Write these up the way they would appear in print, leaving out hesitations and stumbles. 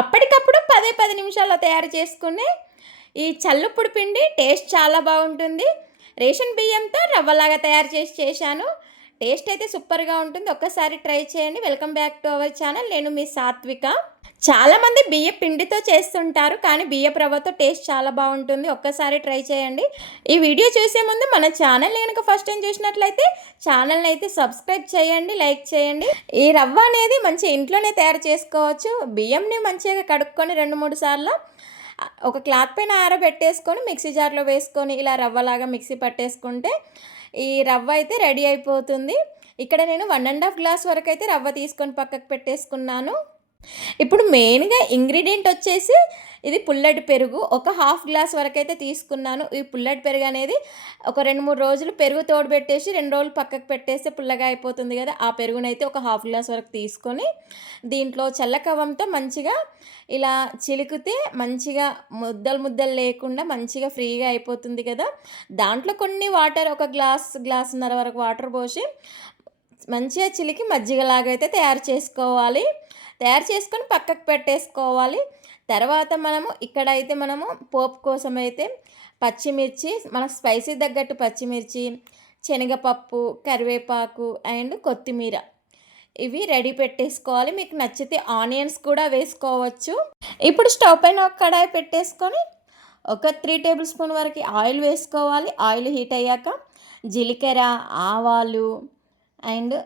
అప్పటికప్పుడు 10 నిమిషాల్లో తయారు చేసుకునే ఈ చల్లుప్పుడు పిండి టేస్ట్ చాలా బాగుంటుంది. రేషన్ బియ్యంతో రవ్వలాగా తయారు చేశాను. టేస్ట్ అయితే సూపర్గా ఉంటుంది. ఒక్కసారి ట్రై చేయండి. Welcome back to our channel. నేను మీ సాత్విక. చాలామంది బియ్య పిండితో చేస్తుంటారు, కానీ బియ్యపు రవ్వతో టేస్ట్ చాలా బాగుంటుంది. ఒక్కసారి ట్రై చేయండి. ఈ వీడియో చూసే ముందు మన ఛానల్ కనుక ఫస్ట్ టైం చూసినట్లయితే ఛానల్ని అయితే సబ్స్క్రైబ్ చేయండి, లైక్ చేయండి. ఈ రవ్వ అనేది మంచి ఇంట్లోనే తయారు చేసుకోవచ్చు. బియ్యంని మంచిగా కడుక్కొని 2-3 సార్లు ఒక క్లాత్ పైన ఆరబెట్టేసుకొని మిక్సీ జార్లో వేసుకొని ఇలా రవ్వలాగా మిక్సీ పట్టేసుకుంటే ఈ రవ్వ అయితే రెడీ అయిపోతుంది. ఇక్కడ నేను 1.5 గ్లాస్ వరకు అయితే రవ్వ తీసుకొని పక్కకు పెట్టేసుకున్నాను. ఇప్పుడు మెయిన్గా ఇంగ్రీడియంట్ వచ్చేసి ఇది పుల్లటి పెరుగు. ఒక 1/2 గ్లాస్ వరకు అయితే తీసుకున్నాను. ఈ పుల్లటి పెరుగు అనేది ఒక 2-3 రోజులు పెరుగు తోడుపెట్టేసి 2 రోజులు పక్కకు పెట్టేస్తే పుల్లగా అయిపోతుంది కదా. ఆ పెరుగునైతే ఒక 1/2 గ్లాస్ వరకు తీసుకొని దీంట్లో చల్లకవ్వంతో మంచిగా ఇలా చిలుకుతే మంచిగా ముద్దలు లేకుండా మంచిగా ఫ్రీగా అయిపోతుంది కదా. దాంట్లో కొన్ని వాటర్, ఒక గ్లాసున్నర వరకు వాటర్ పోసి మంచిగా చిలికి మజ్జిగలాగా అయితే తయారు చేసుకొని పక్కకు పెట్టేసుకోవాలి. తర్వాత ఇక్కడైతే పోపు కోసం అయితే పచ్చిమిర్చి, మనకు స్పైసీ తగ్గట్టు పచ్చిమిర్చి, శనగపప్పు, కరివేపాకు అండ్ కొత్తిమీర ఇవి రెడీ పెట్టేసుకోవాలి. మీకు నచ్చితే ఆనియన్స్ కూడా వేసుకోవచ్చు. ఇప్పుడు స్టవ్ పైన ఒక కడాయి పెట్టేసుకొని ఒక 3 టేబుల్ స్పూన్ వరకు ఆయిల్ వేసుకోవాలి. ఆయిల్ హీట్ అయ్యాక జీలకర్ర, ఆవాలు అండ్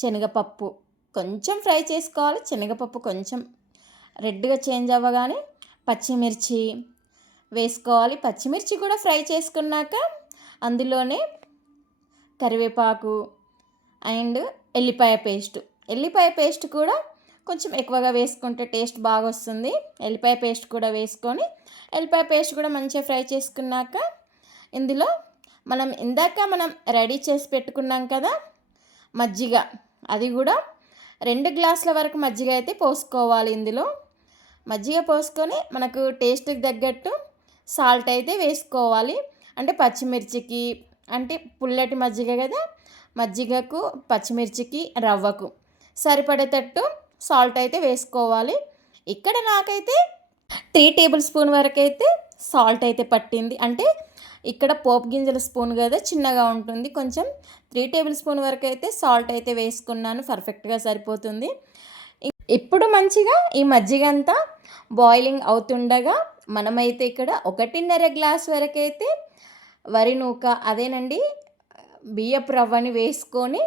శనగపప్పు కొంచెం ఫ్రై చేసుకోవాలి. శనగపప్పు కొంచెం రెడ్గా చేంజ్ అవ్వగానే పచ్చిమిర్చి వేసుకోవాలి. పచ్చిమిర్చి కూడా ఫ్రై చేసుకున్నాక అందులోనే కరివేపాకు అండ్ ఎల్లిపాయ పేస్ట్ కూడా కొంచెం ఎక్కువగా వేసుకుంటే టేస్ట్ బాగా వస్తుంది. ఎల్లిపాయ పేస్ట్ కూడా వేసుకొని ఎల్లిపాయ పేస్ట్ కూడా మంచిగా ఫ్రై చేసుకున్నాక ఇందులో ఇందాక రెడీ చేసి పెట్టుకున్నాం కదా మజ్జిగ, అది కూడా 2 గ్లాసుల వరకు మజ్జిగ అయితే పోసుకోవాలి. ఇందులో మజ్జిగ పోసుకొని మనకు టేస్ట్కి తగ్గట్టు సాల్ట్ అయితే వేసుకోవాలి. అంటే పచ్చిమిర్చికి, అంటే పుల్లటి మజ్జిగ కదా, మజ్జిగకు పచ్చిమిర్చికి రవ్వకు సరిపడేటట్టు సాల్ట్ అయితే వేసుకోవాలి. ఇక్కడ నాకైతే 3 టేబుల్ స్పూన్ వరకు అయితే సాల్ట్ అయితే పట్టింది. అంటే ఇక్కడ పోపు గింజల స్పూన్ కదా చిన్నగా ఉంటుంది, కొంచెం 3 టేబుల్ స్పూన్ వరకు అయితే సాల్ట్ అయితే వేసుకున్నాను. పర్ఫెక్ట్గా సరిపోతుంది. ఇప్పుడు మంచిగా ఈ మజ్జిగ అంతా బాయిలింగ్ అవుతుండగా మనమైతే ఇక్కడ 1.5 గ్లాస్ వరకు అయితే వరి నూక, అదేనండి బియ్యపు రవ్వని వేసుకొని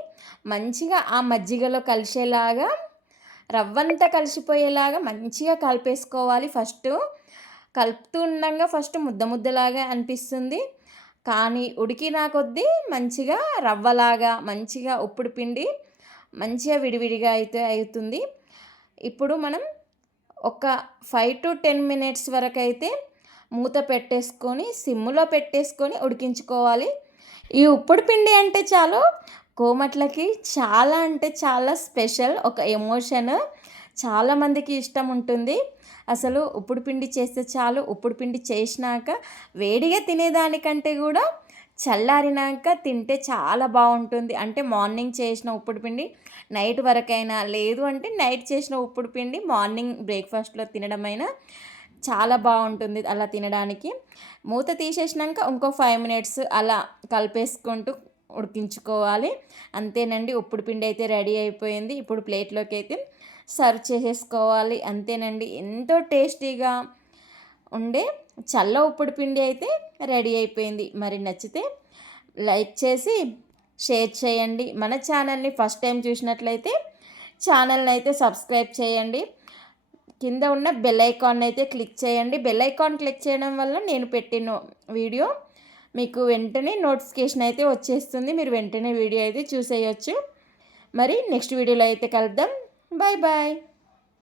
మంచిగా ఆ మజ్జిగలో కలిసేలాగా రవ్వంతా కలిసిపోయేలాగా మంచిగా కలిపేసుకోవాలి. కలుపుతూ ఉండగా ముద్దలాగా అనిపిస్తుంది, కానీ ఉడికినా కొద్దీ మంచిగా రవ్వలాగా మంచిగా ఉప్పుడు పిండి మంచిగా విడివిడిగా అయితే అవుతుంది. ఇప్పుడు ఒక 5 to 10 మినిట్స్ వరకు అయితే మూత పెట్టేసుకొని సిమ్లో పెట్టేసుకొని ఉడికించుకోవాలి. ఈ ఉప్పుడు పిండి అంటే చాలు కోమట్లకి చాలా అంటే చాలా స్పెషల్, ఒక ఎమోషన్. చాలామందికి ఇష్టం ఉంటుంది. అసలు ఉప్పుడు పిండి చేస్తే చాలు. ఉప్పుడు పిండి చేసినాక వేడిగా తినేదానికంటే కూడా చల్లారినాక తింటే చాలా బాగుంటుంది. అంటే మార్నింగ్ చేసిన ఉప్పుడు పిండి నైట్ వరకైనా, లేదు అంటే నైట్ చేసిన ఉప్పుడు పిండి మార్నింగ్ బ్రేక్ఫాస్ట్లో తినడమైనా చాలా బాగుంటుంది అలా తినడానికి. మూత తీసేసినాక ఇంకో 5 మినిట్స్ అలా కలిపేసుకుంటూ ఉడికించుకోవాలి. అంతేనండి, ఉప్పుడు పిండి అయితే రెడీ అయిపోయింది. ఇప్పుడు ప్లేట్లోకి అయితే సర్వ్ చేసేసుకోవాలి. అంతేనండి, ఎంతో టేస్టీగా ఉండే చల్ల ఉప్పుడు పిండి అయితే రెడీ అయిపోయింది. మరి నచ్చితే లైక్ చేసి షేర్ చేయండి. మన ఛానల్ని ఫస్ట్ టైం చూసినట్లయితే ఛానల్ని అయితే సబ్స్క్రైబ్ చేయండి. కింద ఉన్న బెల్ ఐకాన్ అయితే క్లిక్ చేయండి. బెల్ ఐకాన్ క్లిక్ చేయడం వల్ల నేను పెట్టిన వీడియో మీకు వెంటనే నోటిఫికేషన్ అయితే వచ్చేస్తుంది. మీరు వెంటనే వీడియో అయితే చూసేయచ్చు. మరి నెక్స్ట్ వీడియోలో అయితే కలుద్దాం. Bye bye.